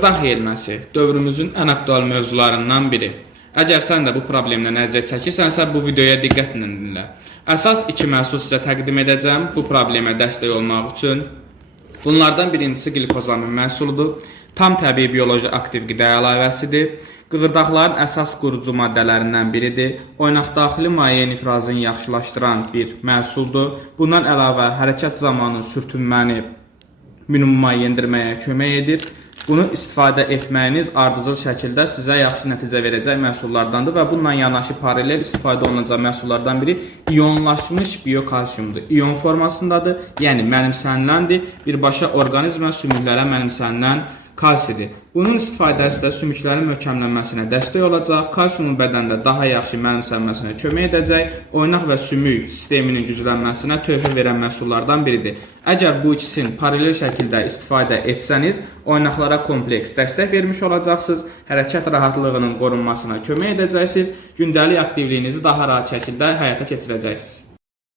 Qırdaq yeyilməsi dövrümüzün ən aktual mövzularından biri. Əgər sən də bu problemdən əziyyət çəkirsənsə, bu videoya diqqətlə dinlə. Əsas iki məhsul sizə təqdim edəcəm bu problemə dəstək olmaq üçün. Bunlardan birincisi qlikozamin məhsuludur. Tam təbii bioloji aktiv qida əlavəsidir. Qığırdaqların əsas qurucu maddələrindən biridir. Oynaqdaxili maye ifrazını yaxşılaşdıran bir məhsuldur. Bundan əlavə hərəkət zamanı sürtünməni minimuma endirməyə kömək edir. Bunu istifadə etməyiniz ardıcıl şəkildə sizə yaxşı nəticə verəcək məhsullardandır və bununla yanaşı paralel istifadə olunacaq məhsullardan biri iyonlaşmış biokalsiumdur. İyon formasındadır, yəni mənimsəniləndir, birbaşa orqanizmə, sümüklərə mənimsənilən kalsidir. Bunun istifadəsi isə sümüklərin möhkəmlənməsinə dəstək olacaq, kalsiumun bədəndə daha yaxşı mənimsənməsinə kömək edəcək, oynaq və sümük sisteminin güclənməsinə töhfə verən məhsullardan biridir. Əgər bu ikisini paralel şəkildə istifadə etsəniz, oynaqlara kompleks dəstək vermiş olacaqsınız, hərəkət rahatlığının qorunmasına kömək edəcəksiniz, gündəlik aktivliyinizi daha rahat şəkildə həyata keçirəcəksiniz.